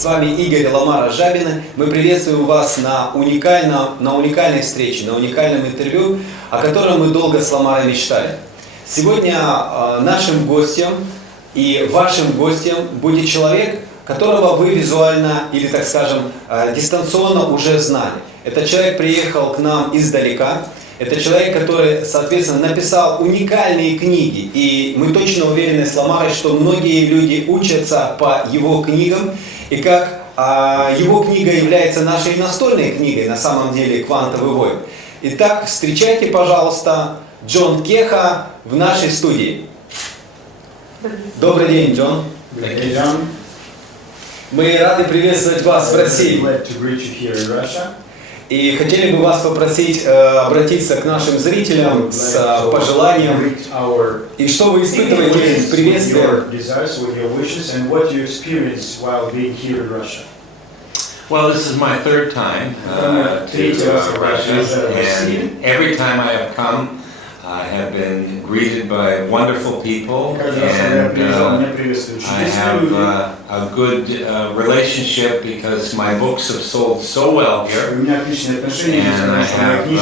С вами Игорь, Ламары, Жабиных. Мы приветствуем вас на уникальной встрече, на уникальном интервью, о котором мы долго с Ламарой мечтали. Сегодня нашим гостем и вашим гостем будет человек, которого вы визуально или, так скажем, дистанционно уже знали. Этот человек приехал к нам издалека. Это человек, который, соответственно, написал уникальные книги. И мы точно уверены с Ламарой, что многие люди учатся по его книгам. И как его книга является нашей настольной книгой, на самом деле, «Квантовый вой». Итак, встречайте, пожалуйста, Джон Кехо в нашей студии. Добрый день, Джон. Добрый день, Джон. Мы рады приветствовать вас в России. И хотели бы вас попросить обратиться к нашим зрителям с пожеланием, и что вы испытываете с приветствием. Well, this is my third time to Russia, and every time I have come, I have been greeted by wonderful people, and I have a good relationship because my books have sold so well here, and I have a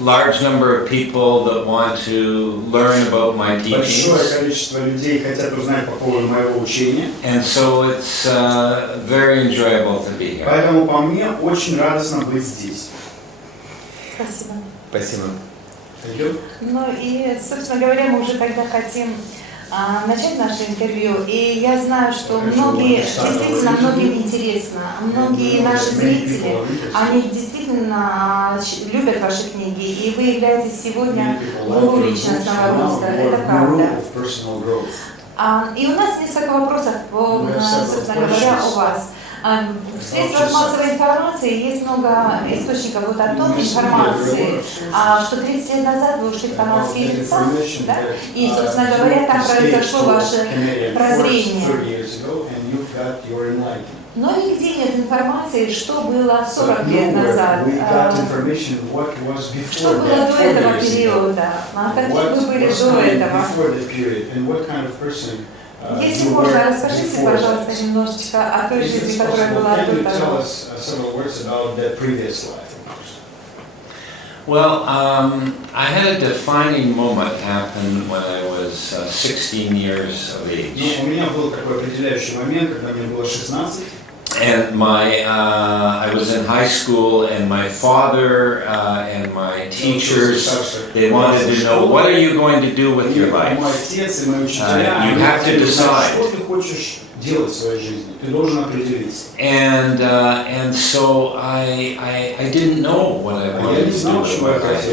large number of people that want to learn about my teachings, and so it's very enjoyable to be here. Спасибо. Ну и, собственно говоря, мы уже тогда хотим начать наше интервью. И я знаю, что действительно многим интересно. Многие наши зрители, они действительно любят ваши книги. И вы являетесь сегодня гуру личностного роста. Это правда. И у нас несколько вопросов, собственно говоря, о вас. В средствах массовой информации есть много источников вот о том информации, что 30 лет назад вы ушли в канадские леса, да? И, собственно говоря, там произошло ваше прозрение. Но нигде нет информации, что было 40 лет назад, что было до этого периода, какие вы были до этого. Если можно, расскажите, пожалуйста, немножечко о той жизни, которая была до того. Well, I had a defining moment happen when I was 16 years of age. У меня был такой определяющий момент, когда мне было 16. And I was in high school, and my father and my teachers, they wanted to know, what are you going to do with your life? You have to decide. And so I didn't know what I wanted to do with my life.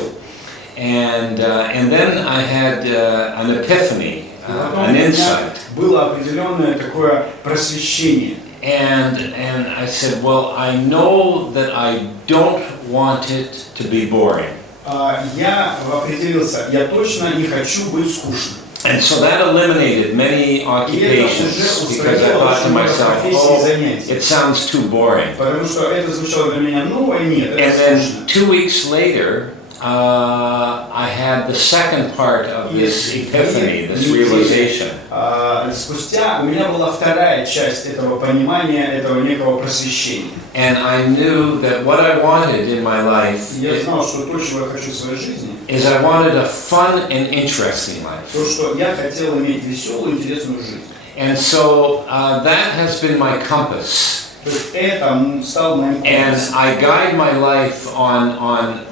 And then I had an epiphany, an insight. Было определенное такое просвещение. And I said, well, I know that I don't want it to be boring. Я определился, я точно не хочу быть скучным. And so that eliminated many occupations because I thought to myself, oh, it sounds too boring. Потому что это звучало для меня новое, нет, And then 2 weeks later, I had the second part of this epiphany, this realization. Спустя у меня была вторая часть этого понимания, этого некого просвещения. And I knew that what I wanted in my life Я знал, что то, чего я хочу в своей жизни, is I wanted a fun and interesting life. То, что я хотел иметь веселую, интересную жизнь. And so that has been my compass. То есть это стал моим компасом. And I guide my life on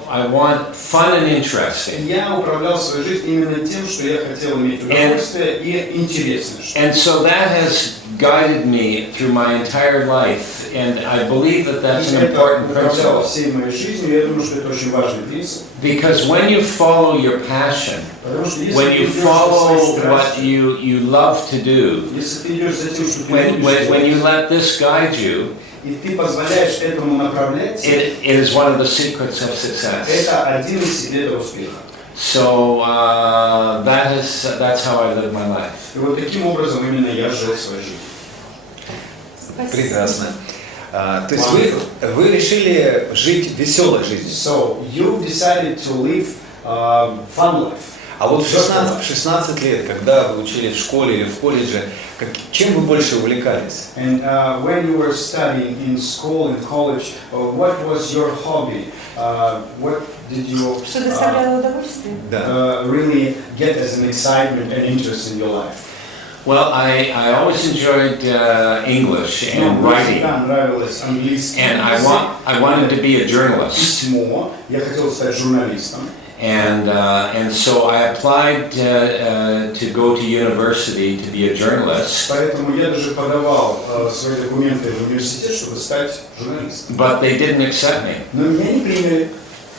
I want fun and interesting. Я управлял своей жизнью именно тем, что я хотел иметь удовольствие и интересность. And so that has guided me through my entire life, and I believe that that's an important principle. Всей моей жизнью, я думаю, что это очень важный принцип. Because when you follow your passion, when you follow what you love to do, when you let this guide you, и ты позволяешь этому направлять, it is one of the secrets of success. Это один из секретов успеха. So that's how I live my life. И вот таким образом именно я жил свою жизнь. Прекрасно. То есть вы решили жить веселой жизнью. So you decided to live fun life. А вот в 16 лет, когда вы учились в школе или в колледже, чем вы больше увлекались? And when you were studying in school and college, what was your hobby? What did you Что доставляло удовольствие? really get as an excitement and interest in your life? Well, I always enjoyed English and writing, and I wanted to be a journalist. Письмо. Я хотел стать журналистом. And so I applied to go to university to be a journalist. Поэтому я даже подавал свои документы в университет, чтобы стать журналистом. But they didn't accept me. Но меня не приняли.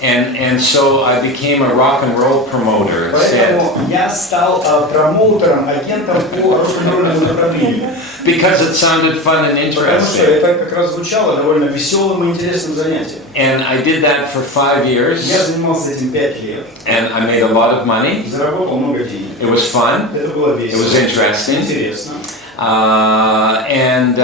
And so I became a rock and roll promoter instead. Поэтому я стал промоутером, агентом по рок-н-ролльному направлению. Because it sounded fun and Потому что interesting. это как раз звучало довольно веселым и интересным занятием. And I did that for 5 years. Я занимался этим 5 лет. And I made a lot of money. Заработал много денег. It was fun. Это было It весело. was interesting. Интересно. And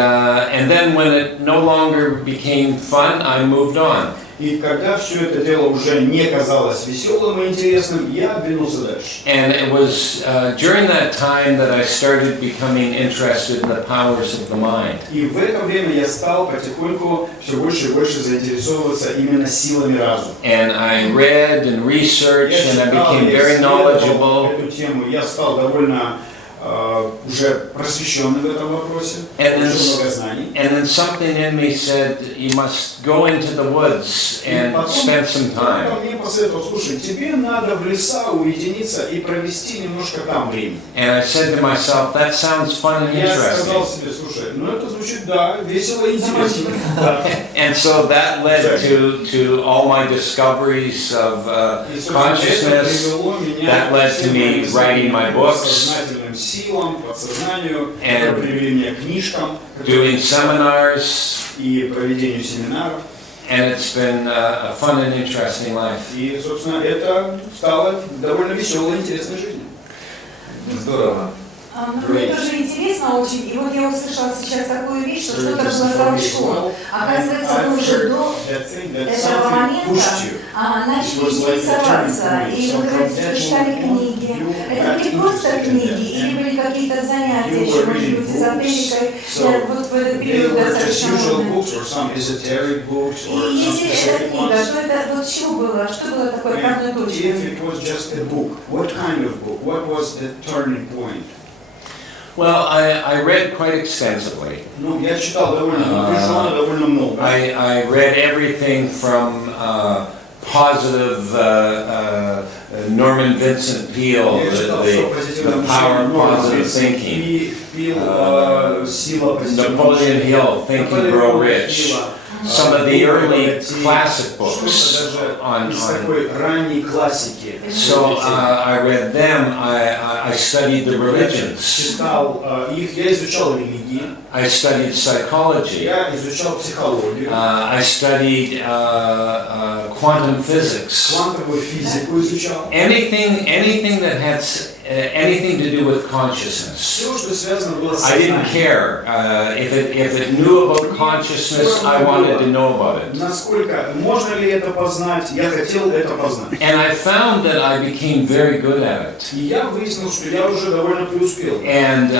then when it no longer became fun, I moved on. И когда все это дело уже не казалось веселым и интересным, я двинулся дальше. And it was during that time that I started becoming interested in the powers of the mind. И в это время я стал потихоньку все больше и больше заинтересовываться именно силами разума. And I read and researched and I became very knowledgeable. Эту тему я стал довольно уже просвещенным в этом вопросе, уже много знаний. And then something in me said, you must go into the woods and spend some time. Потом мне посоветовал, слушай, тебе надо в леса уединиться и провести немножко там время. And I said to myself, that sounds fun and Я сказал interesting. себе, слушай, ну это звучит, да, весело и интересно. And so that led to all my discoveries of consciousness. That led to me writing my books, силам, подсознанию, and проявление книжкам, doing seminars, и проведению семинаров. and it's been a fun and interesting life. И, собственно, это стало довольно веселой и интересной жизнью. Здорово. Мне тоже интересно очень, и вот я услышала сейчас такую вещь, что что-то разложило в школу. Оказывается, вы уже до этого момента начали интересоваться, и вы говорите, что читали книги. Это были просто книги, или были какие-то занятия, еще, может быть, эзотерикой, вот в этот период достаточно много. И если эта книга, что это, вот что было такое правдой точкой? Well, I read quite extensively. Ну, я читал довольно напряженно, довольно много. I read everything from positive Norman Vincent Peale, the power of positive thinking, Napoleon Hill, Think and Grow Rich, some of the early classic books on. So I read them. I studied the religions. Читал их, я изучал религии. I studied psychology. Я изучал психологию. I studied quantum physics. Квантовую физику изучал. Anything that had anything to do with consciousness. Все, что связано было с I didn't care if it knew about consciousness. I wanted to know about it. Насколько можно ли это познать? Я хотел это познать. And I found that I became very good at it. И я выяснил, что я уже довольно преуспел. And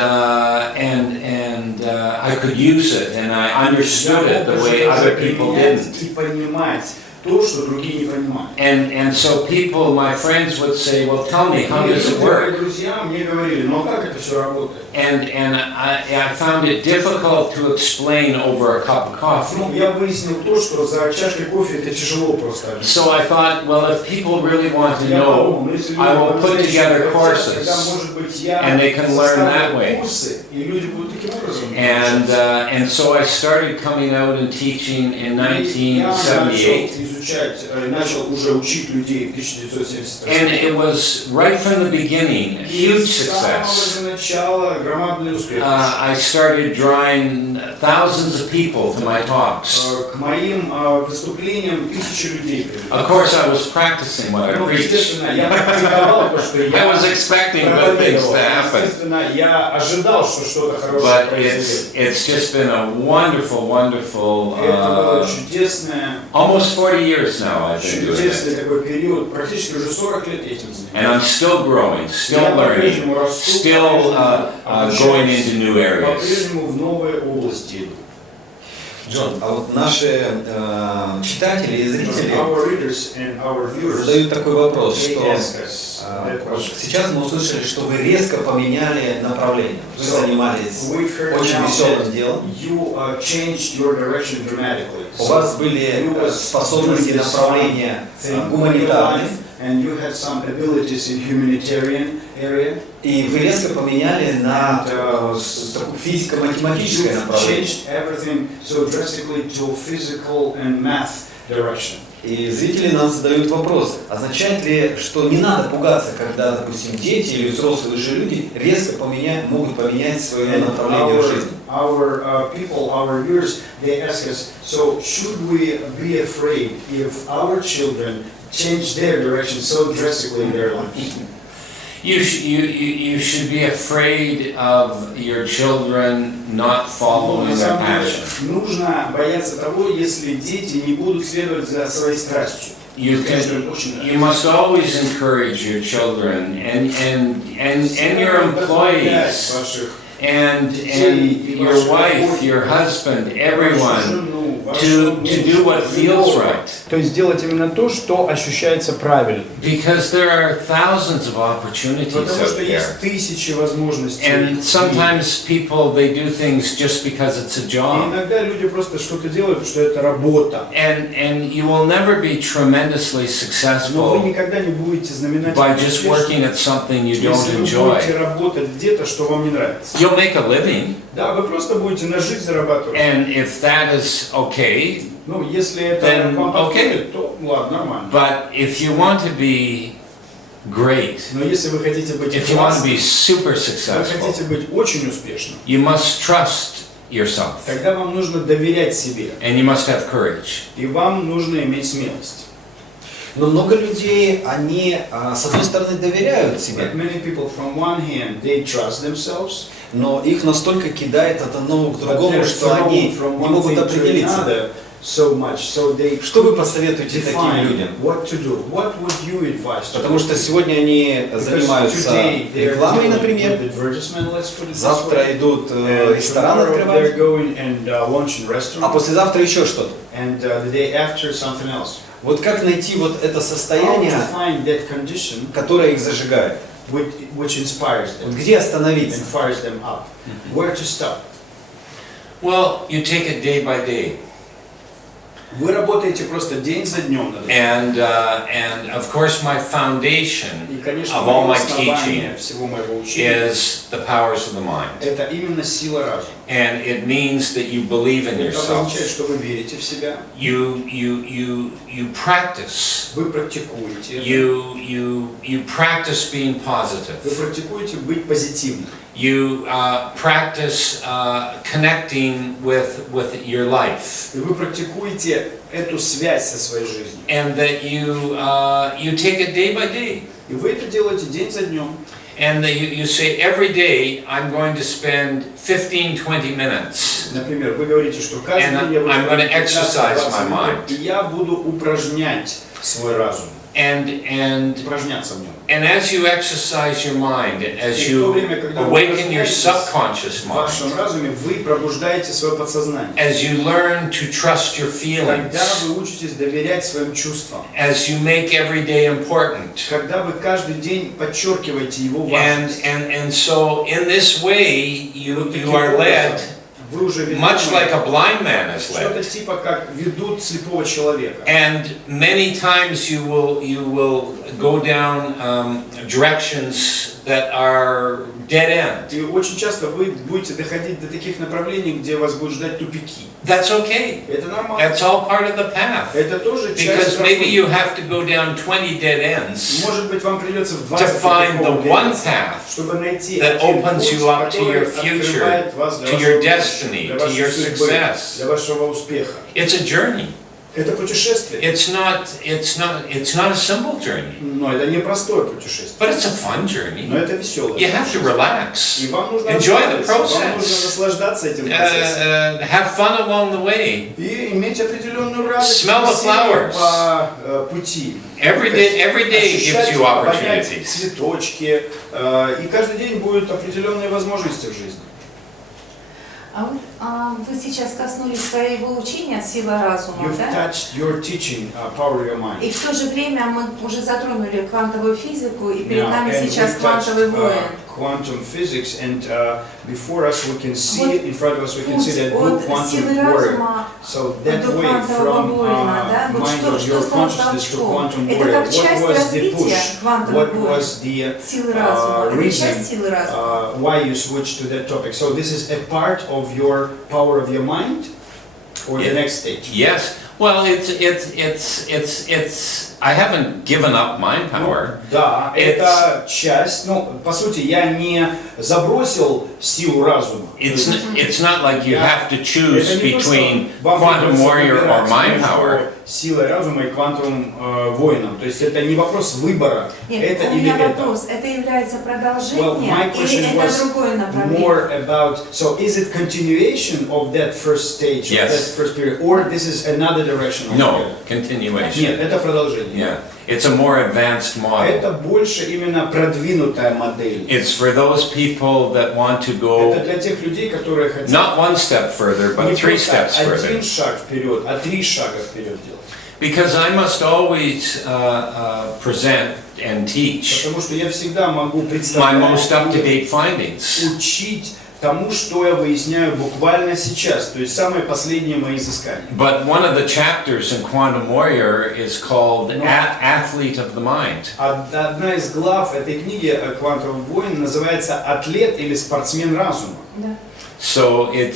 I could use it, and I understood it the way other people didn't. И понимать то, что другие не понимают. And so people, my friends would say, well, tell me, how does it work? Друзья мне говорили, ну как это все работает? And I found it difficult to explain over a cup of coffee. Ну, я выяснил то, что за чашкой кофе это тяжело просто. So I thought, well, if people really want to know, I will put together courses, and they can learn that way. And so I started coming out and teaching in 1978. And it was right from the beginning a huge success. начало громадный успех. I started drawing thousands of people to my talks. К моим выступлениям тысячи людей пришли. Of course, I was practicing what I Ну, preached. естественно, я практиковал то, что I я was expecting good things to happen. Естественно, я ожидал, что что-то хорошее But произойдет. it's just been a wonderful, wonderful, Это было чудесное, almost 40 years now I've been doing чудесный it. такой период, практически уже 40 лет этим And I'm занимаюсь. still growing, still Я learning, по-прежнему расту, still going обучаюсь, into new areas. по-прежнему в новые области иду. Джон, а вот наши читатели и зрители Our readers and our viewers, задают такой вопрос, they что ask us that вот question. сейчас мы услышали, что вы резко поменяли направление. Вы занимались We've heard очень now веселым that делом. you changed your direction dramatically. У вас были способности и направления гуманитарные, and you had some abilities in humanitarian area. и вы резко поменяли на такое физико-математическое You've направление. changed everything so drastically to physical and math direction. И зрители нам задают вопрос, означает ли, что не надо пугаться, когда, допустим, дети или взрослые же люди резко могут поменять свое направление в жизни? Our people, our viewers, they ask us, so should we be afraid if our children change their direction so drastically in their lives? You should be afraid of your children not following their passion. Нужно бояться того, если дети не будут следовать за своей страстью. You must always encourage your children and your employees and your wife, your husband, everyone to do what feels right. То есть делать именно то, что ощущается правильно. Because there are thousands of opportunities Потому out что there. есть тысячи возможностей. And sometimes people, they do things just because it's a И job. иногда люди просто что-то делают, потому что это работа. And you will never be tremendously Но вы successful никогда не будете знаменательно by just working at something you don't если вы enjoy. будете работать где-то, что вам не нравится. You'll make a living, Да, вы просто будете на жизнь зарабатывать. and if that is okay, Ну, если это Then вам okay. подходит, то ладно, нормально. but if you want to be great, Но если вы хотите быть if you want to классным, be super вы successful, хотите быть очень успешным, you must trust yourself, тогда вам нужно доверять себе. and you must have courage. И вам нужно иметь смелость. Но много людей, они, с одной стороны, доверяют себе, But many people, from one hand, they trust themselves, но их настолько кидает от одного к but другому, they're что они не thrown from one могут thing to определиться. another so much, so they Что вы посоветуете таким define людям? what to do. What would you advise to Потому что сегодня они Because занимаются today they're рекламой, dealing например, with advertisement, let's put it this way. завтра идут And ресторан tomorrow открывать, they're going and launching а restaurant, послезавтра еще что-то. and the day after something else. Вот как найти вот это How состояние, to find that condition которое их зажигает? which inspires them Вот где and остановиться? fires them up? Where to stop? Well, you take it day by day. Вы работаете просто день за днем над этим. And of course my foundation И, конечно, of all my основание teaching всего моего учения is the powers of the mind. это именно сила разума. And it means that you believe in Это означает, yourself. что вы верите в себя, You practice. вы практикуете это, You practice being positive. вы практикуете быть позитивным. You practice connecting with your life. И вы практикуете эту связь со своей жизнью. And that you take it day by day. И вы это делаете день за днем. And that you say every day I'm going to spend 15-20 minutes. Например, вы говорите, что каждый And день я буду I'm gonna делать 15-20 exercise my минут, mind. и я буду упражнять свой разум, And упражняться в нем. as you exercise your mind, as И в то you время, когда вы awaken your упражняетесь subconscious в вашем mind, разуме, вы пробуждаете свое подсознание. as you learn to trust your Когда feelings, вы учитесь доверять своим чувствам, as you make every day important. когда вы каждый день подчеркиваете его важность, And so in this way you are led вы уже ведомы, much like a blind man is что-то led. типа как ведут слепого человека. And many times you will go down directions that are dead end. И очень часто вы будете доходить до таких направлений, где вас будут ждать тупики. That's okay. Это нормально. That's all part of the path. Это тоже часть Because maybe дороги. you have to go down 20 dead ends Может быть, вам придется в to 20 find the тупиков one двигаться, path чтобы найти that один opens путь, you up to который your future, открывает вас для to вашего your будущего, destiny, для to вашей your судьбы, success. для вашего успеха. It's a journey. Это путешествие. It's not a simple journey, Но это не простое путешествие. but it's a fun journey. Но это веселое. You have to relax. И вам нужно Enjoy the расслабиться, вам нужно process. наслаждаться этим процессом. Have fun along the way. И иметь определенную радость Smell the flowers. по пути. Every day gives Ощущать, you обонять opportunities. цветочки. И каждый день будут определенные возможности в жизни. Вы сейчас коснулись своего учения «Сила разума», You've да? touched your teaching, power of your mind. И в то же время мы уже затронули квантовую физику, и перед Now, нами and сейчас we've квантовый touched, воин. quantum physics, and before us we can see, Вот in front of us we can see that от good силы quantum warrior. разума So that до way квантового from воина, да? Вот mind of что your стало consciousness to толчком? quantum Это warrior, как what часть was the развития push, квантового what воина, was the силы разума, это reason часть силы разума. why you switched to that topic. So this is a part of your power of your mind, or the next stage? Yes. Well, I haven't given up mind power. Да, это часть, ну, по сути, я не забросил силу разума. It's not like you have to choose Это не то, что between вам quantum придется warrior or выбирать mind между power. силой разума и квантовым воином. То есть это не вопрос выбора, Нет, это у или меня это. вопрос, это является Well, продолжением my или question это was другое направление? more about, so is it continuation of that first stage, of Yes. that first period, or this is another direction No, altogether? continuation. Нет, это продолжение. Yeah. It's a more advanced model. Это больше именно продвинутая модель. It's for those people that want to Это go для тех людей, которые хотят not one step further, but не 3 просто steps further. один шаг вперед, а 3 шага вперед делать. Because I must always present and teach Потому что я всегда могу my представлять most и up-to-date findings. учить тому, что я выясняю буквально сейчас, то есть самые последние мои изыскания. But one of the chapters in Quantum Warrior is called Athlete of the Mind. Одна из глав этой книги «Квантовый воин» называется «Атлет» или «Спортсмен разума». Да. So it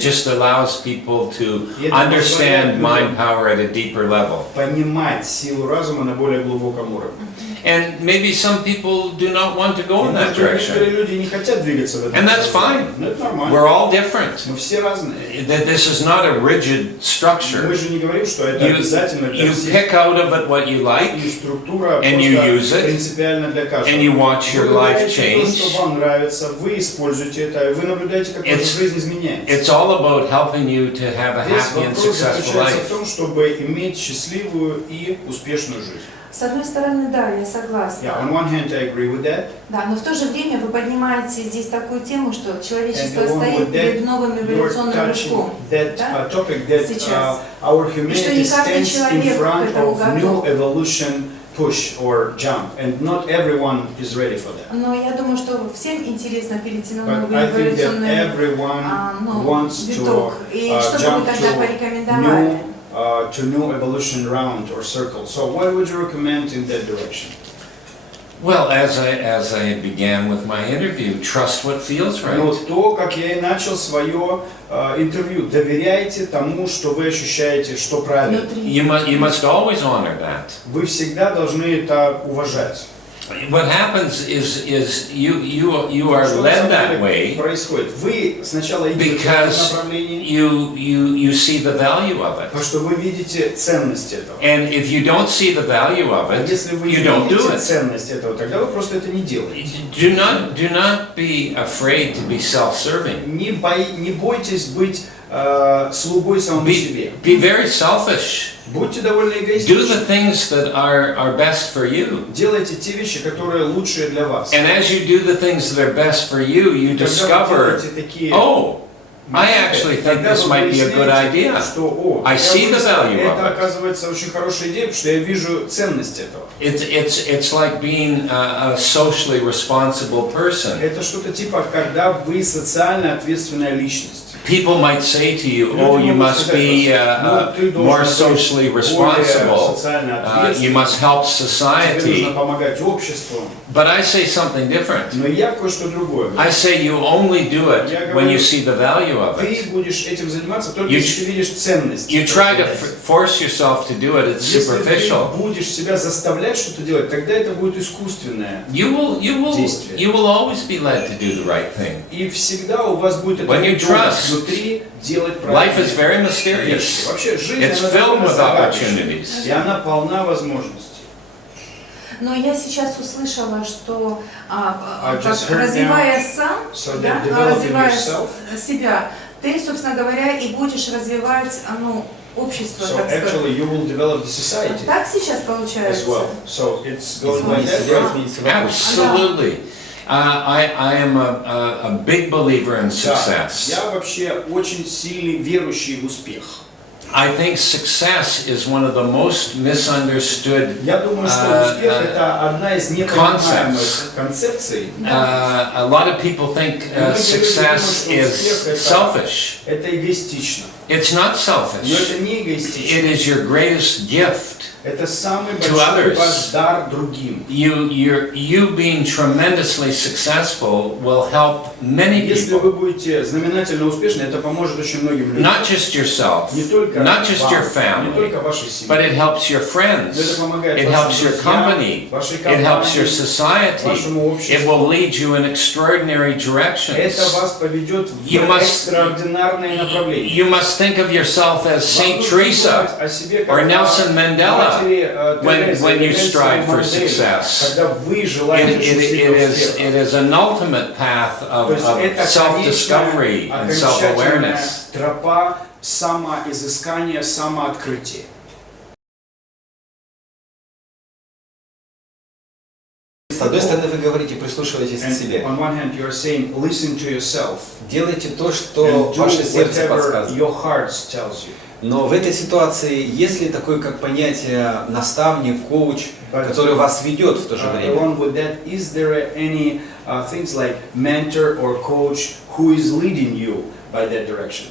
just allows people to understand mind power at a deeper level. Понимать силу разума на более глубоком уровне. And maybe some people do not want to go in that Некоторые direction. люди не хотят двигаться в этом And that's направлении. fine. Но это нормально. We're all different. Мы все разные. That this is not a rigid structure. Мы же не говорим, что это You, обязательно для you всех. pick out of it what you like, И структура and you use просто it, принципиально для каждого. and you watch your Вы life выбираете то, change. что вам нравится, вы используете это, вы наблюдаете, как ваша жизнь изменяется. It's all about helping you to have a Весь happy and вопрос successful заключается в life. том, чтобы иметь счастливую и успешную жизнь. С одной стороны, да, я согласна. Yeah, on one hand, I agree with that. Да, но в то же время вы поднимаете здесь такую тему, что человечество And along стоит with that, перед новым you're эволюционным touching рывком. that Да? topic that Сейчас. our И что humanity не каждый stands in человек к front этому of new готов. evolution push or jump, and not everyone is ready for that. Но я думаю, что всем интересно перейти на But новый I think that эволюционный everyone wants виток. to И что бы вы jump тогда to порекомендовали? new evolution round or circle. So what would you recommend in that direction? Well, as I began with my interview, trust what feels Но right. то, как я и начал свое интервью, доверяйте тому, что вы ощущаете, что правильно. Внутри. You must always honor that. Вы всегда должны это уважать. What happens is you are Что на led самом that деле way происходит? Вы сначала идете в этом because направлении, you see the value of it. потому что вы видите ценность этого. And if you don't see the value of А it, если вы не you don't do видите it. ценность этого, тогда вы просто это не делаете. Do not be afraid to be self-serving. Не бойтесь быть слугой самому себе. Be very selfish. Будьте довольно Do эгоистичны. the things that are best for you. Делайте те вещи, которые лучшие для вас. And as you do the things that are best for you, you Когда вы discover, делаете такие oh, I actually think тогда this вы might be a good выясняете, idea. что, I see the value of это it. оказывается очень хорошая идея, потому что я вижу ценность этого. It's like being a socially responsible person. Это что-то типа, когда вы социально ответственная личность. People might say to you, oh, you must be more socially responsible, you must help society. But I say something different. I say you only do it when you see the value of it. You try to force yourself to do it, it's superficial. You will always be led to do the right thing. When you trust, life is very mysterious. It's filled with opportunities. Но я сейчас услышала, что развивая развивая себя, ты, собственно говоря, и будешь развивать, общество, так сказать. Так сейчас получается? Absolutely. I am a big believer in success. Я вообще очень сильный верующий в успех. I think success is one of the most misunderstood концепций. A lot of people think success is selfish. Это эгоистично. It's not selfish. Но это не эгоистично. It is your greatest gift. Это самый большой подарок другим. You being tremendously successful will help many people. Если вы будете знаменательно успешны, это поможет очень многим людям. Not just yourself, not just your family, but it helps your friends, it helps your company, it helps your society, it will lead you in extraordinary directions. Это вас поведет в экстраординарные направления. You must think of yourself as Saint Teresa or Nelson Mandela when you strive for success. It is an ultimate path of self-discovery and self-awareness. Тропа самоизыскания, самооткрытия. С одной стороны, вы говорите, прислушивайтесь к себе. On one hand, you are saying, listen to yourself. Делайте то, что ваше сердце подсказывает. Your heart tells you. Но в этой ситуации есть ли такое как понятие наставник, коуч, который вас ведет в то же время? Along with that, is there any things like mentor or coach who is leading you by that direction?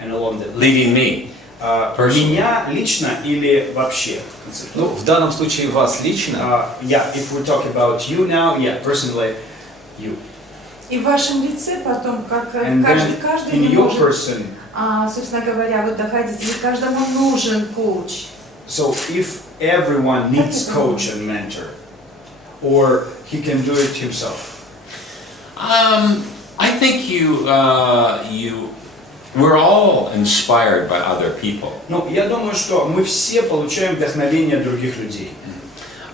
And along that. Leading me. Меня лично или вообще? Ну, в данном случае вас лично. Yeah, if we talk about you now, yeah, personally, you. И в вашем лице потом, как каждый не может, person, собственно говоря, вот доходить, ведь каждому нужен коуч. So if everyone needs coach and mentor, or he can do it himself? I think we're all inspired by other people. Ну, я думаю, что мы все получаем вдохновение от других людей.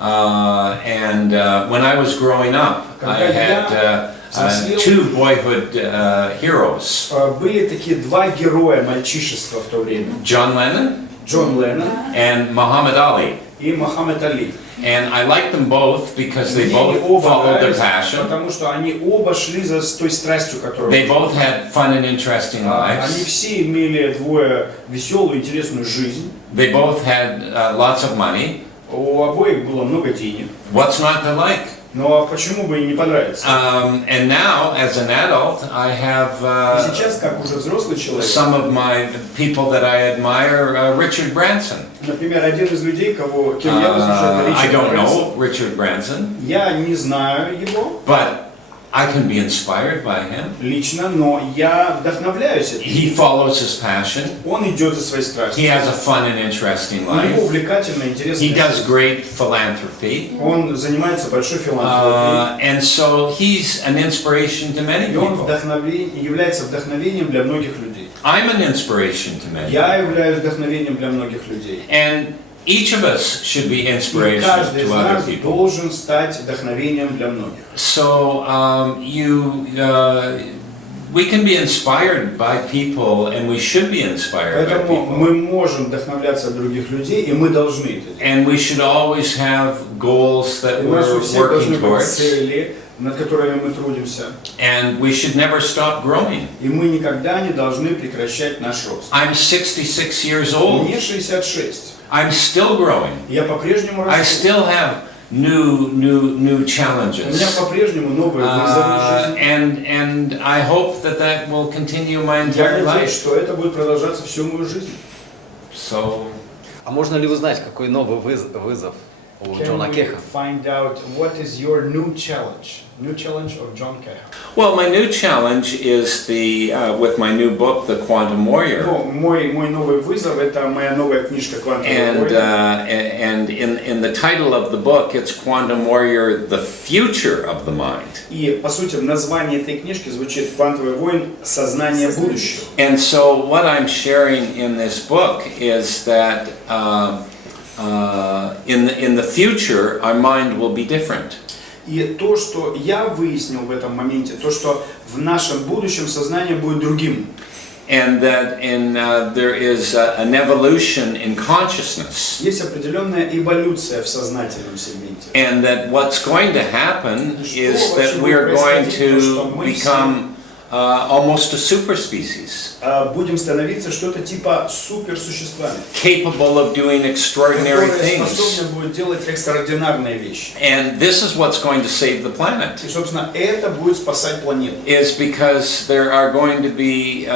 And when I was growing up, I had two boyhood heroes. Были такие два героя мальчишества в то время. John Lennon and Muhammad Ali. И Мухаммад Али. And I like them both because they both followed their passion. Потому что они оба шли за той страстью, которую. They both had fun and interesting lives. Они все имели двое веселую, интересную жизнь. They both had lots of money. У обоих было много денег. What's not to like? Но почему бы и не понравиться? And now, as an adult, I have сейчас, как уже взрослый человек, some of my people that I admire, Richard Branson. Например, один из людей, кем я восхищаюсь, I don't know Branson. Richard Branson. Я не знаю его. But I can be inspired by him. Лично, но я вдохновляюсь этим. He follows his passion. Он идет за своей страстью. He has a fun and interesting У него life. увлекательная, интересная He does жизнь. great philanthropy. Он занимается большой филантропией. And so he's an inspiration to many И он people. является вдохновением для многих людей. I'm an inspiration to many. Я являюсь вдохновением для многих людей. And each of us should be И inspiration каждый из to other нас people. должен стать вдохновением для многих. So we can be inspired by people, and we should be inspired by Поэтому people. мы можем вдохновляться от других людей, и мы должны это делать. And we should always have goals that У нас у we're всех должны working быть towards. цели, над которыми мы трудимся. And we should never stop growing. И мы никогда не должны прекращать наш рост. I'm 66 years old. Мне 66. I'm still growing. Я по-прежнему I расту. still have new У меня challenges. по-прежнему новые вызовы в жизни. And I hope that will continue my Я entire надеюсь, life. что это будет продолжаться всю мою жизнь. So, А можно ли узнать, какой новый вызов у Джона Can we Кехо? find out what is your new challenge? New challenge of John Kechо. well, my new challenge is with my new book, The Quantum Warrior. Ну, мой новый вызов — это моя новая книжка «Квантовый And, воин». and in the title of the book, it's Quantum Warrior, the Future of the Mind. И, по сути, в названии этой книжки звучит «Квантовый воин. Сознание будущего». And so what I'm sharing in this book is that in the future, our mind will be different. И то, что я выяснил в этом моменте, то, что в нашем будущем сознание будет другим. And that there is an evolution in consciousness. Есть определенная эволюция в сознательном сегменте. And that what's going to happen is that we are going to become almost a super species, Будем становиться что-то типа суперсуществами, capable of doing extraordinary которые things. способны будут делать экстраординарные вещи. And this is what's going to save the planet, И, собственно, это будет спасать планету. is because there are going to be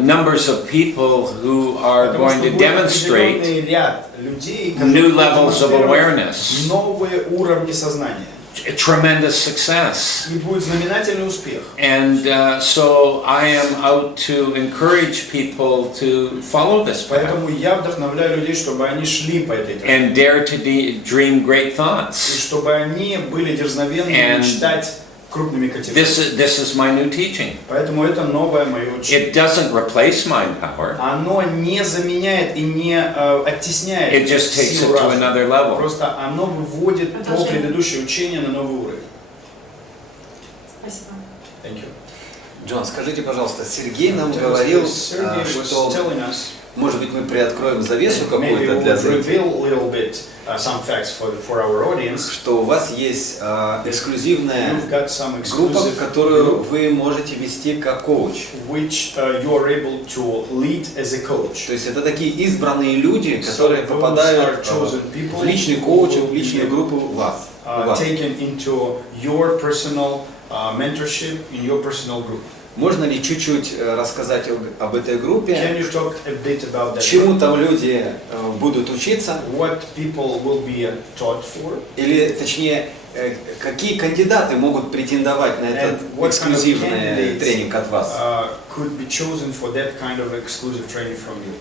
numbers of people who are Потому going что to будет demonstrate определенный ряд людей, new которые levels of демонстрируют awareness, новые уровни сознания. tremendous success. И будет знаменательный успех. And so I am out to encourage people to follow this path Поэтому я вдохновляю людей, чтобы они шли по этой тропе. and dare to dream great И thoughts. чтобы они были дерзновенными And мечтать крупными категориями. This is my new teaching. Поэтому это новое мое учение. It doesn't replace mind power. Оно не заменяет и не оттесняет It just takes it силу to разума. another level. Просто оно выводит то предыдущее учение на новый уровень. Спасибо. Thank you. Джон, скажите, пожалуйста, Сергей нам говорил, Sergey was что, telling us, может быть, мы приоткроем завесу maybe какую-то we для will зрителей, reveal a little bit some facts for our audience. что у вас есть эксклюзивная You've got some группа, exclusive которую group вы можете вести как коуч. which you are able to lead as a coach. То есть это такие избранные люди, которые попадают в личный коучинг, в личную группу у вас. Taken into your personal mentorship in your personal group. Можно ли чуть-чуть рассказать об этой группе? Can you talk a bit about that? Чему там люди будут учиться? What people will be taught for? Или, точнее, какие кандидаты могут претендовать на этот эксклюзивный тренинг от вас? Could be chosen for that kind of exclusive training from you?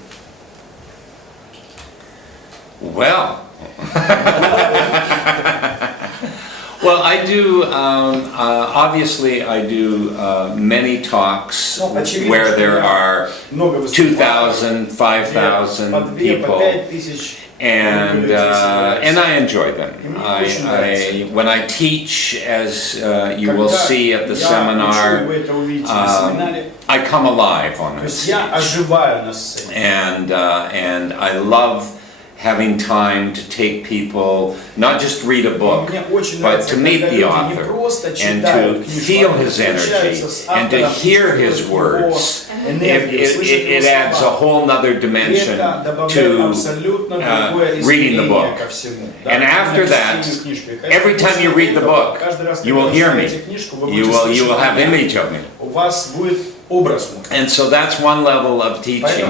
Well, well, I do. Obviously, I do many talks where there are 2,000, 5,000 people, and I enjoy them. When I teach, as you will see at the seminar, I come alive on this stage. And I love having time to take people, not just read a book, but to meet the author and to feel his energy and to hear his words. It adds a whole nother dimension to reading the book. And after that, every time you read the book, you will hear me. You will have image of me. And so that's one level of teaching.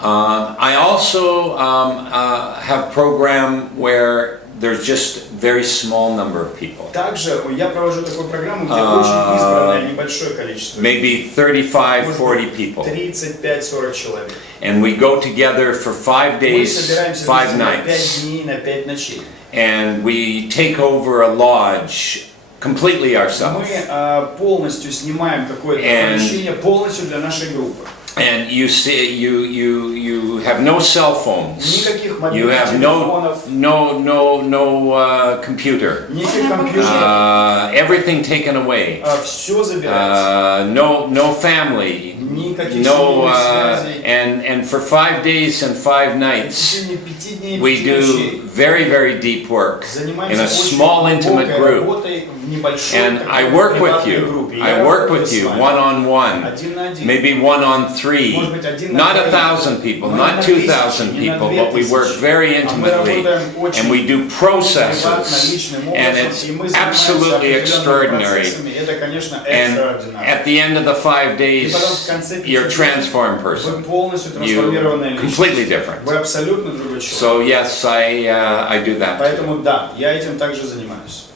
I also have program where there's just very small number of people. Также я провожу такую программу, где очень избранное небольшое количество. Maybe 35-40 people. 35-40 человек. And we go together for 5 days, 5 nights. 5 дней на 5 ночей. And we take over a lodge completely ourselves. Мы полностью снимаем какое-то помещение полностью для нашей группы. And you see, you have no cell phones. Никаких You мобильных have телефонов. no computer. Никаких компьютеров. Everything taken away. Все забирается. No family. Никаких No, семейных связей. and for 5 days and 5 В nights, течение 5 дней и we 5 do ночей very deep work in занимаемся a очень small intimate глубокой group. работой в небольшой And I work with приватной you. группе. I work with you one-on-one, Один на один. maybe 1-on-3, Может быть, один на not троих. 1,000 people, Но не not на 2,000 тысячи, не на people, but we work 2000. very А мы intimately, работаем очень and we do приватно, processes, личным and образом, it's и мы занимаемся absolutely определенными extraordinary. процессами. Это, конечно, And экстраординарно. at the end of the 5 И days, потом в конце 5 you're a дней transformed вы person. полностью You трансформированная личность. completely different. Вы абсолютно другой человек. So yes, I do that. Поэтому да, я этим также занимаюсь.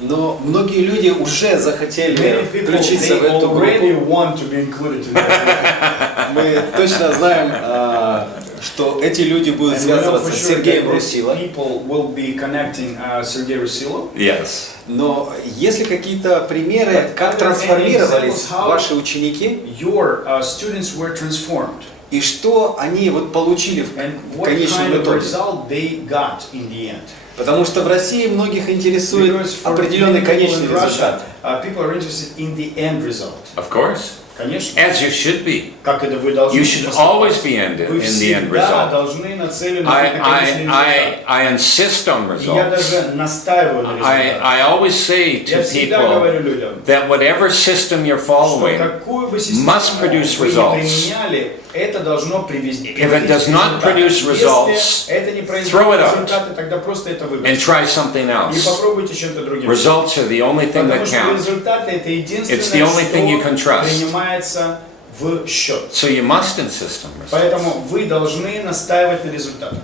Но многие люди уже захотели Many people, включиться в they эту already группу. want to be included in that. Мы точно знаем, что эти люди будут And we know связываться for с sure Сергеем that these Русило. people will be connecting Sergey Rusilo. Yes. Но есть ли какие-то примеры, как трансформировались ваши ученики Your students were transformed. и что они вот получили And в what конечном kind of итоге? result they got in the end. Потому что в России многих интересует Because for определенный people конечный in Russia, результат. people are interested in the end result. Of course. Конечно. As you should be. Как это вы должны You should поступать. always be in Вы the end всегда result. должны нацелены на конечный результат. I insist on И я results. даже настаиваю на результате. I always say Я to всегда people говорю людям, that whatever system you're что following, какую бы must систему produce вы не results. применяли, это должно привести. If it does not produce results, Если это не производит throw it out результаты, тогда просто это and выбросьте. try something И else. попробуйте чем-то другим. Results are the only thing Потому that что counts. результаты это единственное, It's the only thing you can что trust. принимается в счет. So you must insist on results. Поэтому вы должны настаивать на результатах.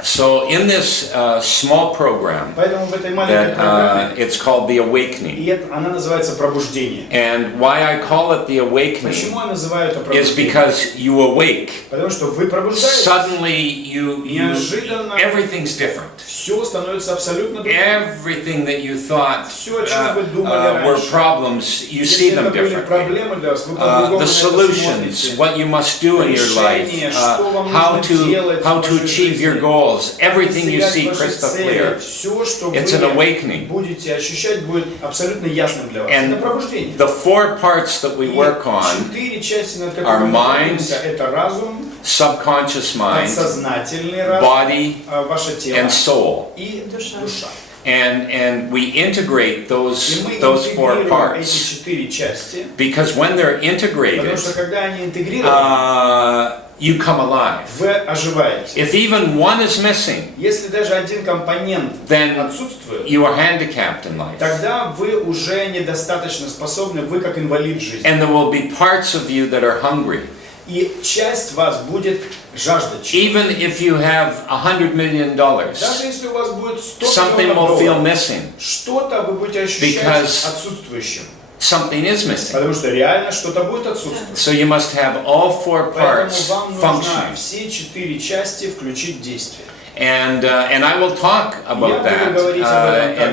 So in this small program, Поэтому в этой маленькой программе it's called The Awakening. она называется пробуждение. And why I call it The Awakening Почему я называю это is пробуждением? because you awake. Потому что вы пробуждаетесь. Suddenly Неожиданно everything's different. все становится абсолютно другим. Everything that you thought Все, о чем вы думали were раньше. problems, you Если see them это были differently. проблемы для вас, вы по-другому на The это solutions, смотрите. what you must do in your life, Решение, что вам how нужно делать how в to вашей achieve your жизни. goals, everything you Достигать see вашей crystal цели, clear. все, что It's an вы awakening. будете ощущать, будет абсолютно ясным для вас. And Это пробуждение. The 4 parts that we И work on, 4 части, над are которыми мы mind, трудимся, это разум, subconscious mind, подсознательный разум, body, ваше тело and soul. и Душа. душа. And we integrate И those мы 4 интегрируем parts эти 4 части, because when they're потому integrated, что когда они интегрированы, you come alive. вы оживаете. If even one is missing, Если даже один компонент then отсутствует, you are handicapped in life. тогда вы уже недостаточно способны, вы как инвалид жизни. And there will be parts of you that are hungry. И часть вас будет жаждать. Even if you have $100 million, Даже если у вас будет 100 something миллионов will feel долларов, missing. что-то вы будете ощущать Because отсутствующим. Something is missing. Потому что реально что-то будет отсутствовать. So you must have all 4 Поэтому parts вам нужно functioning. все 4 части включить в действие. And I will talk about that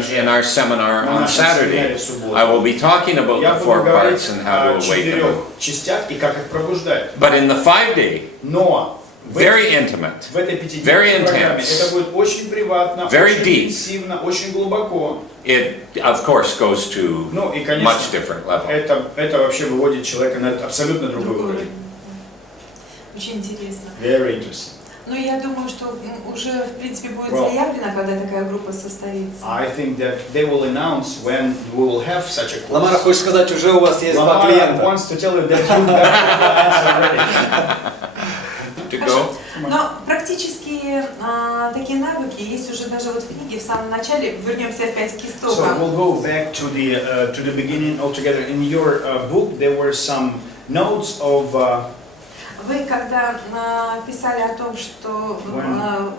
in our seminar on Saturday. I will be talking about Я the буду 4 говорить parts and how о to awaken 4 them. частях и как их пробуждать. But in the 5-day, Но very intimate, в этой very 5-дневной программе intense, это будет очень приватно, very очень deep. интенсивно, очень глубоко. it of course goes to Ну и, much конечно, different level. это вообще выводит человека на абсолютно другой уровень. Очень интересно. Very interesting. Ну, я думаю, что уже, в принципе, будет Well, заявлено, когда такая группа состоится. I think that they will announce when we will have such a course. Ламара, хочешь сказать, уже у вас есть 2 Lamar клиента? wants to tell you that you got clients already. To Хорошо. go? Но практические такие навыки есть уже даже вот в книге в самом начале. Вернемся опять к So истокам. we'll go back to the beginning altogether. In your book, there were some notes of Вы когда писали о том, что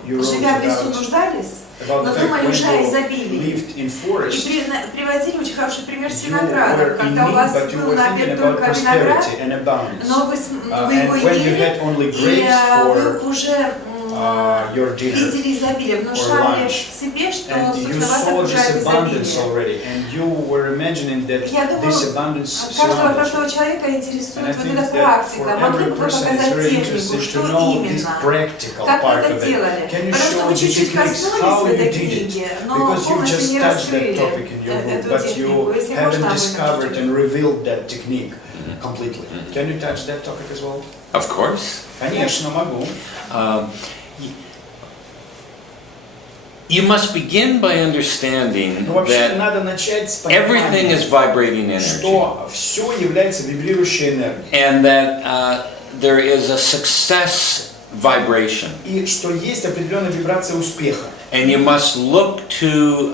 you wrote живя в лесу about нуждались, the но fact думали when уже о you изобилии. lived in И forest, приводили очень хороший пример с you виноградом, were in когда у need, вас but you был were напит thinking about только виноград, prosperity and abundance. но вы его And when you ели, had only и grapes вы for уже your dinner, видели изобилие, внушали lunch, себе, что, and you собственно, вас saw окружает this abundance изобилие. already, and you were imagining that Я думаю, this abundance каждого surrounded you. простого человека And I интересует вот think эта that практика. for Могли every бы вы person it's показать very технику, interesting что to know this именно? practical Как вы part это of it. делали? Can you Потому что show вы the чуть-чуть techniques, коснулись how в you этой did it? книге, но Because you полностью just не touched that раскрыли topic in your book, эту but технику. you Если haven't можно, discovered вы and revealed that technique completely. Can you touch that topic as well? Of course. Конечно, могу. You must begin by understanding Но вообще that надо начать с everything is понимания, vibrating energy, что все является вибрирующей энергией. and that there is a success vibration, И что есть определенная вибрация успеха. and you must look to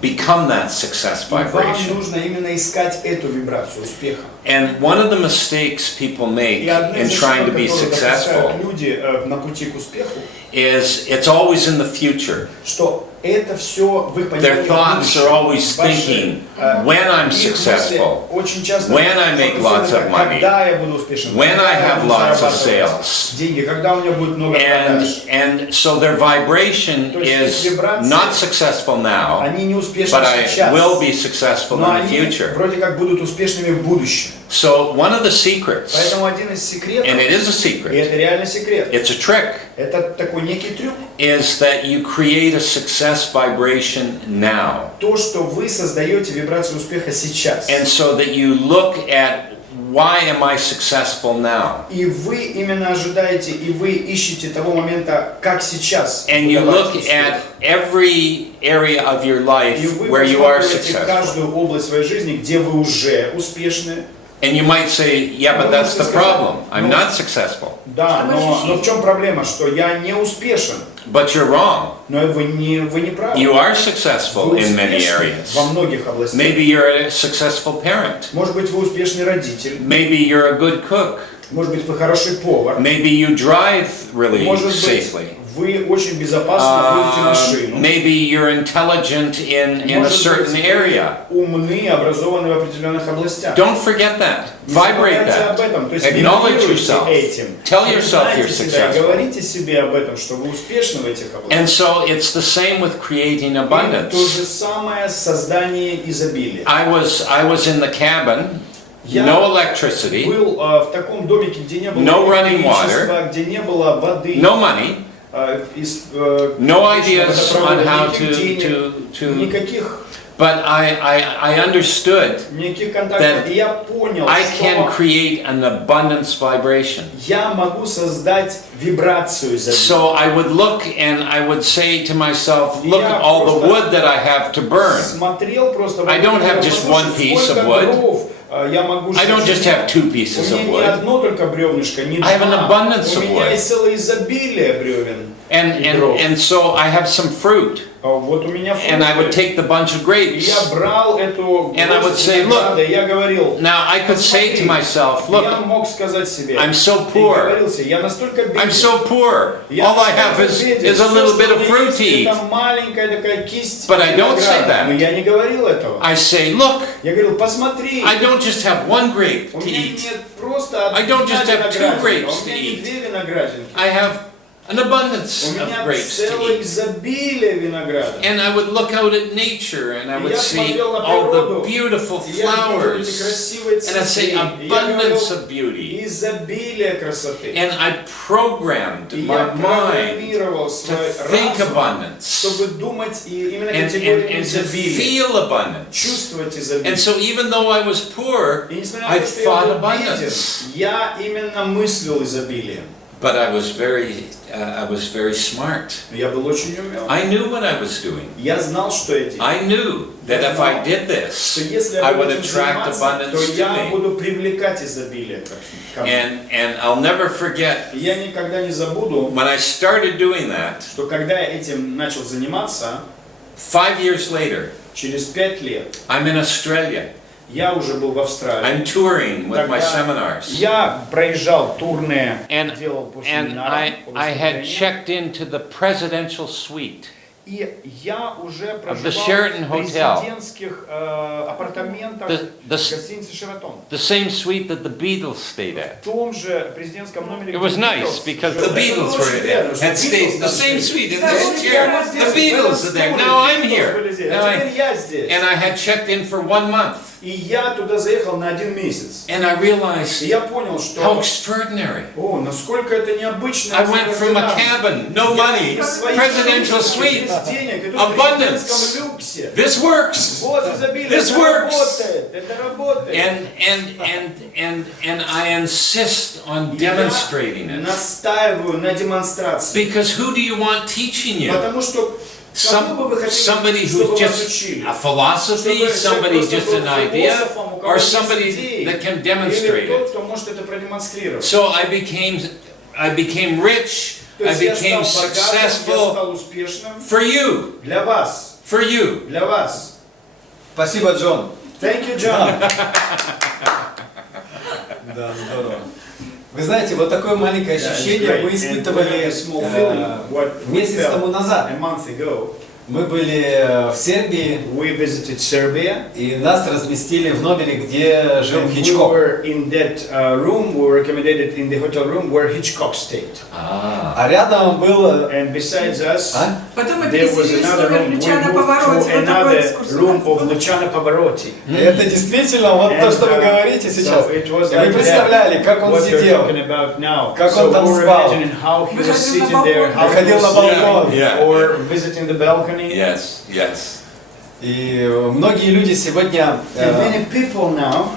become that success И вам vibration. нужно именно искать эту вибрацию успеха. And one of the mistakes people make И одна in из trying to ошибок, be которые successful допускают люди на пути к успеху, is it's always in the future. что это все в их Their понимании thoughts are always Ваши, thinking, when I'm их мысли successful, очень часто when I make lots of money, когда я буду успешен, when когда I я have буду lots of зарабатывать sales. деньги, когда у меня будет много продаж. And so their vibration То есть is вибрации, not successful now, Они не успешны but I сейчас, will be successful но in the они future. вроде как будут успешными в будущем. So one of the secrets, Поэтому один из секретов, and it is a и secret, это реально секрет, it's a trick, это такой некий трюк, is that you create a success vibration now. то, что вы создаете вибрацию успеха сейчас. And so that you look at why am I successful now? И вы именно ожидаете, и вы ищете того момента, как сейчас. And you давать look успех. at every area of your И life вы where you are посматриваете successful. каждую область своей жизни, где вы уже успешны. And you might say, yeah, but that's the problem. I'm not successful. Да, но в чем проблема? Что я не успешен. But you're wrong. Но вы не правы. You are successful Вы in many успешны areas. во многих областях. Maybe you're a successful parent. Может быть, вы успешный родитель. Maybe you're a good cook. Может быть, вы хороший повар. Maybe you drive really Может быть, safely. вы очень безопасно водите машину. Maybe you're intelligent in a Может certain быть, area. вы умны, образованы в определенных областях. Don't forget that. Не Vibrate забывайте об that. этом, то есть Acknowledge вибрируйте yourself. этим. Tell yourself you're Признайте себя, successful. говорите себе об этом, что вы успешны в этих областях. And so it's the same with creating И то abundance. же самое создание изобилия. I was in the cabin, Я no electricity, был в таком домике, где не было No running электричества, где не было воды, no money, no ideas on how to никаких but I understood никаких контактов. that И я понял, I can что create an abundance vibration. я могу создать вибрацию изобилия. So I would look and I would say to myself, look at all the wood that I have to burn. Смотрел просто. I don't have just one piece of wood. Я могу I don't just have two pieces У of меня не wood. одно только бревнышко, не I have an два. abundance У of меня wood. есть целое изобилие бревен. And so I have some fruit. Вот у меня And I would фрукты. take the bunch of И grapes. я брал эту And I would say, винограда, и я говорил, Now I could say to myself, я look, мог сказать себе, I'm so и poor. говорил себе, я настолько беден, I'm so poor. я All I have настолько беден, is a всё, little что bit у of меня fruit есть, to eat. это маленькая такая кисть But I don't say винограда. that. Но я не говорил этого. I say, look, Я говорил, посмотри, I don't just have one grape у to меня eat. нет просто I don't just одна have two виноградинка, grapes у меня to не eat. две виноградинки. I have an abundance У of меня grapes to целое eat. изобилие винограда. And I would look out at nature and I would Я see смотрел на all the природу, beautiful И я вижу эти flowers. красивые And I say цветы. И я abundance говорил, of beauty. изобилие красоты. And I programmed И my я mind программировал to свой think разум, abundance чтобы думать и именно and категорию to изобилия, feel abundance. чувствовать And изобилие. so even though I was poor, И несмотря I на то, что thought я был беден, abundance. я именно мыслил изобилием. But I was very smart. Я был очень умен. I knew what I was doing. Я знал, что я делаю. I knew that if I did Что this, если I я would буду этим attract заниматься, abundance то to я me. буду привлекать изобилие ко мне. And I'll never forget И я никогда не забуду, when I started doing that, что когда я этим начал заниматься, 5 years later, через 5 лет I'm in Australia. я уже был в Австралии. I'm touring with my Тогда seminars. я проезжал турне, And делал по And семинарам, по I had выступлениям. checked into the presidential suite. И я уже the проживал Sheraton в Hotel. президентских апартаментах The- гостиницы «Шератон». The same suite that the Beatles stayed at. В том же президентском номере, It was где nice Beatles because жили. the Beatles Это were очень there приятно, что and stayed Beatles in the там same жили. suite in Да, this вот chair. я The здесь, в этом Beatles are there. стуле, Now I'm Beatles here. были здесь, Now а теперь я здесь. And I had checked in for 1 month. И я туда заехал на 1 месяц. And I realized И я понял, how что, extraordinary. насколько это необычно. I went from a cabin, no money, presidential suite, abundance. This works. Вот изобилие, This это works. работает, это работает. And I insist on Я demonstrating it. настаиваю на демонстрации. Because who do you want teaching you? Потому что кого бы вы хотели, Somebody чтобы who's вас just учили? a philosophy, somebody just an idea, or somebody that can demonstrate Или тот, it. кто может это продемонстрировать. So I became rich, То I есть я became стал богатым, я successful стал успешным for you, для вас. for you. Для вас. Спасибо, Джон. Thank you, John. Да, здорово. Вы знаете, вот такое маленькое ощущение мы испытывали месяц тому назад. A month ago, Мы были в Сербии, we visited Serbia. и нас разместили в номере, где жил And we Хичкок. were in that room, we were accommodated in the hotel room where Hitchcock stayed. А рядом был... And besides us, Потом мы there was переселились в another номер room. We Лючано moved Повороте. to Вот такой another экскурсовод. room of Luciano Pavarotti. Это действительно вот то, что вы говорите сейчас. So it was И like вы представляли, как он what you're сидел, talking about now. как So он там we were спал. imagining how he was Выходил на sitting there, how he Выходил на was балкон. Yeah. or visiting the balcony. Yes, yes. И многие люди сегодня, And many people now,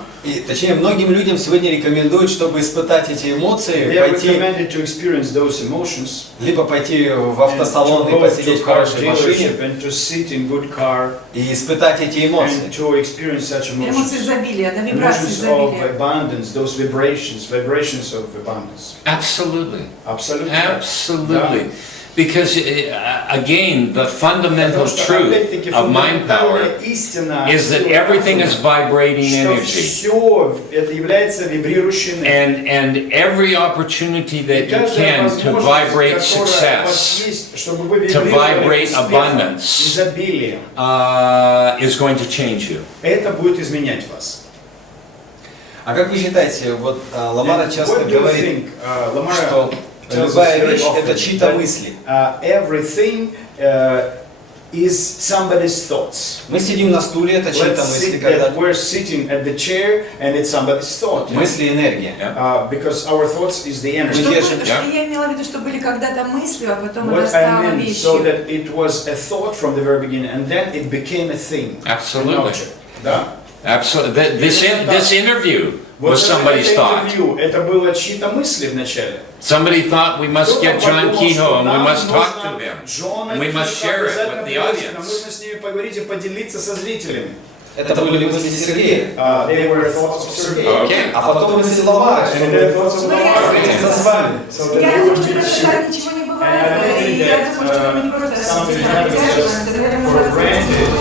точнее, многим людям сегодня рекомендуют, чтобы испытать эти эмоции, they are пойти, recommended to experience those emotions. либо пойти в And автосалон to и go посидеть to в car хорошей машине dealership and to sit in good car и испытать эти эмоции. and to experience such Эмоции emotions. изобилия, да, вибрации Emotions of изобилия. abundance, those vibrations of abundance. Absolutely. Absolutely. Absolutely. Because again, the fundamental truth of mind power is that everything is vibrating energy. Все это является вибрирующей энергией. And every opportunity that you can to vibrate success, to vibrate abundance, изобилие, is going to change you. это будет изменять вас. А как вы считаете, вот Ламара часто What do you говорит, think? Ламара что tells us любая very вещь often это чьи-то that, мысли. Everything is somebody's thoughts. Мы сидим на стуле, это чьи-то Let's мысли, sit когда that we're sitting at the chair and it's somebody's thought. мысли и энергия. Because our thoughts is the energy. Мы держим. Что я имела в виду, что были когда-то мыслью, а потом это What I стало meant, вещью. so that it was a thought from the very beginning and then it became a thing. Absolutely. An object. Да? Absolutely. This interview Вот was somebody's это thought. интервью, это было чьи-то мысли вначале. Somebody thought we must get John Kехo and we must talk to him. Джона And we must share it with the audience. Нужно с ними поговорить и поделиться со зрителями. Это были мысли Сергея. They were thoughts of Sergei. Okay. А потом мысли Ламара. And their thoughts of Встретиться с вами. So Я that думаю, что так ничего не бывает, и я думаю, что мы не просто something happens это just for granted.